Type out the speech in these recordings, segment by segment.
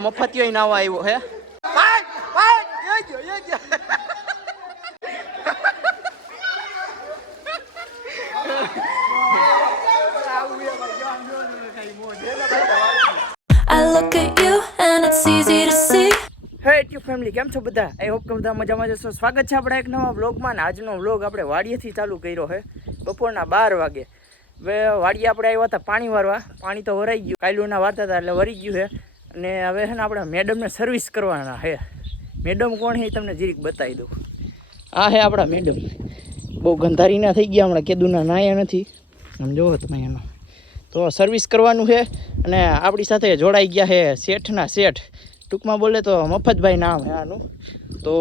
મફતિયો નાવા આવ્યો હે I look at you and it's easy to see. હે ટ્યુ ફેમિલી, કેમ છો બધા? આઈ હોપ કે બધા મજામાં જશો. સ્વાગત છે આપણા એક નવા વ્લોગમાં. ને આજનો વ્લોગ આપણે વાડીએથી ચાલુ કર્યો છે બપોરના 12 વાગે. હવે વાડીએ આપણે આવ્યા હતા પાણી વારવા. પાણી તો વરાઈ ગયું, કાયલુના વારતા હતા એટલે વરી ગયું છે. અને હવે છે ને આપણે મેડમને સર્વિસ કરવાના છે. મેડમ કોણ છે એ તમને જીરીક બતાવી દઉં. આ છે આપણા મેડમ. બહુ ગંધારીના થઈ ગયા હમણાં, કેદુના નાયા નથી. આમ જોવો તમે એનો તો સર્વિસ કરવાનું છે. અને આપણી સાથે જોડાઈ ગયા છે શેઠના શેઠ, ટૂંકમાં બોલે તો મફતભાઈ નામ છે આનું. તો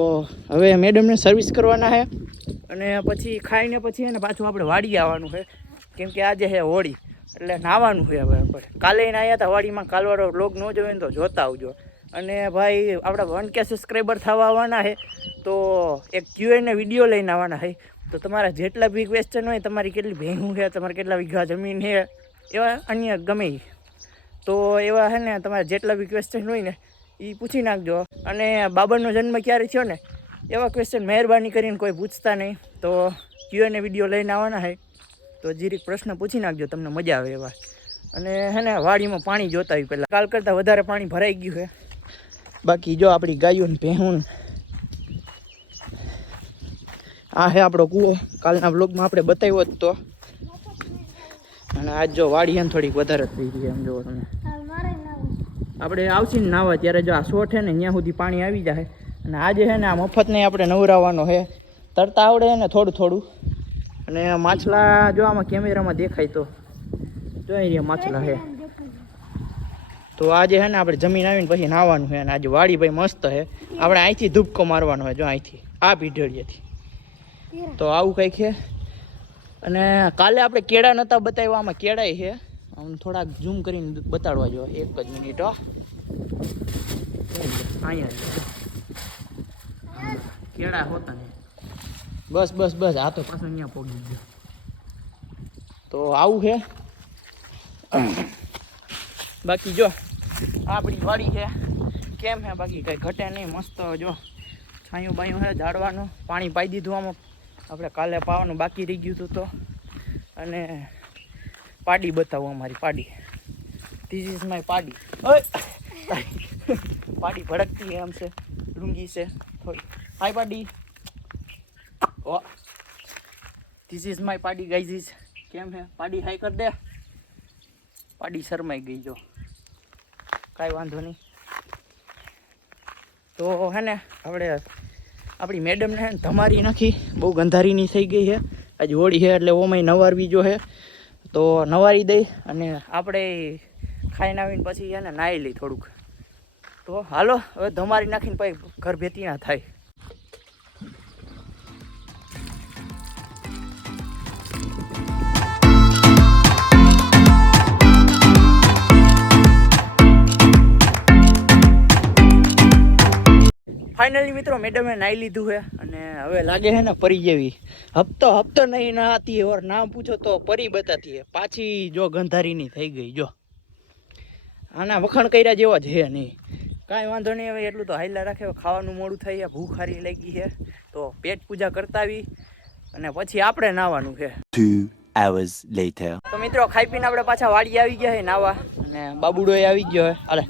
હવે મેડમને સર્વિસ કરવાના છે અને પછી ખાઈને પછી એને પાછું આપણે વાડીએ આવવાનું છે. કેમ કે આજે છે હોળી એટલે નાહવાનું છે. હવે આપણે કાલે નાહ્યા હતા વાડીમાં. કાલવાળો વ્લોગ ન જોયો ને તો જોતા આવજો. અને ભાઈ આપણા 1K સબસ્ક્રાઈબર થવા આવવાના છે તો એક Q&A વિડીયો લઈને આવવાના છે. તો તમારા જેટલા બી ક્વેશ્ચન હોય, તમારી કેટલી ભેંસું છે, તમારે કેટલા વીઘા જમીન છે, એવા અન્ય ગમે તો એવા છે ને તમારે જેટલા બી ક્વેશ્ચન હોય ને એ પૂછી નાખજો. અને બાબરનો જન્મ ક્યારે થયો ને એવા ક્વેશ્ચન મહેરબાની કરીને કોઈ પૂછતા નહીં. તો Q&A વિડીયો લઈને આવવાના છે તો જીરીક પ્રશ્ન પૂછી નાખજો, તમને મજા આવે એવા. અને હે ને વાડીમાં પાણી જોતા હોય પહેલાં. કાલ કરતાં વધારે પાણી ભરાઈ ગયું છે. બાકી જો આપણી ગાયું ને ભેહું. આ છે આપણો કૂવો. કાલના વ્લોગમાં આપણે બતાવ્યો જ તો. અને આજ જો વાડીને થોડીક વધારે જ થઈ ગઈ એમ જોવો તમે. આપણે આવશે ને નાવા ત્યારે જો આ શોટ છે ને ત્યાં સુધી પાણી આવી જાય. અને આજે છે ને આ મફતને આપણે નવરાવવાનો છે. તરતા આવડે ને થોડું થોડું. અને માછલા જો આમાં કેમેરામાં દેખાય તો જો અહીંયા માછલા છે. તો આજે છે ને આપણે જમીન આવીને પછી નાહવાનું છે. અને આજે વાડી ભાઈ મસ્ત છે. આપણે અહીંથી ધૂપકો મારવાનો હોય, જો અહીંથી આ ભીઢળીએથી. તો આવું કંઈક છે. અને કાલે આપણે કેળા નહોતા બતાવ્યા, આમાં કેળાય છે. આમ થોડાક ઝૂમ કરીને બતાડવા જો. એક જ મિનિટ હો. અહીંયા કેળા હોતા ને બસ બસ બસ. આ તો પાછો અહીંયા પગી ગયો. તો આવું છે. બાકી જો આપણી વાડી છે કેમ છે, બાકી કંઈ ઘટે નહીં. મસ્ત જો છાંયું બાયું છે, ઝાડવાનું પાણી પાઈ દીધું. આમાં આપણે કાલે પાવાનું બાકી રહી ગયું હતું તો. અને પાડી બતાવું અમારી પાડી. ધીસ ઇઝ માય પાડી. પાડી ભડકતી એમ છે, ડુંગી છે થોડી. હાય પાડી. ઓ ધીસ ઇઝ માય પાડી ગાઈઝ. કેમ છે પાડી? હાય કર દે. પાડી શરમાઈ ગઈ જો. કાંઈ વાંધો નહીં. તો હે ને આપણે આપણી મેડમને હે ને ધમારી નાખી. બહુ ગંધારીની થઈ ગઈ છે. આજે હોળી છે એટલે ઓમાંય નવારવી જો છે. તો નવારી દઈ અને આપણે ખાઈને આવીને પછી એને નાહી લઈ થોડુંક. તો હાલો હવે ધમારી નાખીને પછી ઘર ભેતી ના થાય. ફાઇનલી મિત્રો મેડમે નાહી લીધું છે અને હવે લાગે છે ને પરી જેવી. હપ્તો નહીં નહાતી ઓર નામ પૂછો તો પરી બતાતી है. પાછી જો ગંધારીની થઈ ગઈ જો. આના વખાણ કર્યા જેવા જ છે નહીં. કાંઈ વાંધો નહીં. હવે એટલું તો હાઈલા રાખે. ખાવાનું મોડું થઈ, ભૂખ હારી લાગી છે તો પેટ પૂજા કરતા આવી અને પછી આપણે નાહવાનું છે. 2 hours later. તો મિત્રો ખાઈ પીને આપણે પાછા વાડી આવી ગયા છે નાવા. અને બાબુડો આવી ગયો છે. હાલે.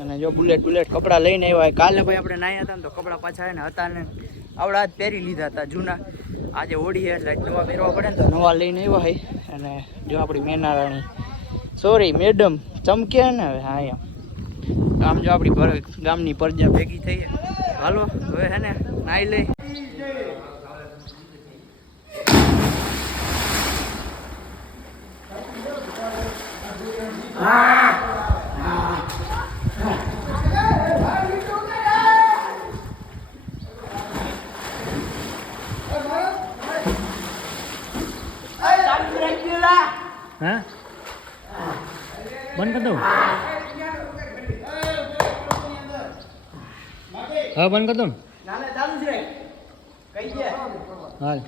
અને જો બુલેટ કપડાં લઈને આવ્યા. કાલે ભાઈ આપણે નાહ્યા હતા ને તો કપડાં પાછા ને હતા ને આવડા જ પહેરી લીધા હતા જૂના. આજે હોળી એટલે નવા પહેરવા પડે ને તો નવા લઈને આવ્યા હોય. અને જો આપણી મેનારાણી સોરી મેડમ ચમકે ને હવે. હા એમ આમ જો આપણી ગામની પ્રજા ભેગી થઈ. હાલો હવે હે ને નાહી લઈ. હા બંધ કરી દઉં. હા બંધ કરી દઉં. નાલે ચાલુ છે. કઈ આવી ગયા હાલ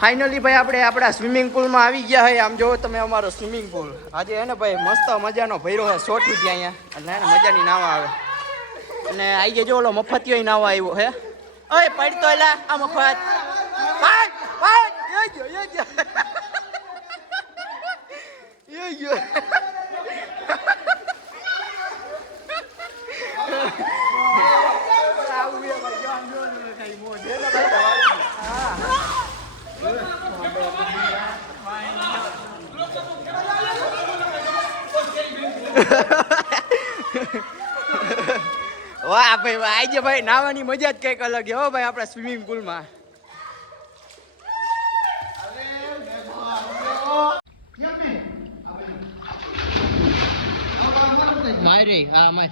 ફાઇનલી ભાઈ આપણે આપણા સ્વિમિંગ પુલમાં આવી ગયા હોય. આમ જોવો તમે અમારો સ્વિમિંગ પુલ આજે હે ને ભાઈ મસ્ત મજાનો ભર્યો છે 100 થી ત્યાં અહીંયા એટલે હે ને મજાની નાવા આવે. અને આવી ગયા જો ઓલો મફતિયો નાવા આવ્યો હે. ઓય પડતો એલા આ મફત ભાઈ ભાઈ એ ગયો એ ગયો આવું એ ભાઈ જાન જો કઈ મોજ હે ને ભાઈ. હા વાહ ભાઈ વાહ આજે ભાઈ નાવાની મજા જ કંઈક અલગ છે હો ભાઈ આપણા સ્વિમિંગ પુલમાં. મારી હા માર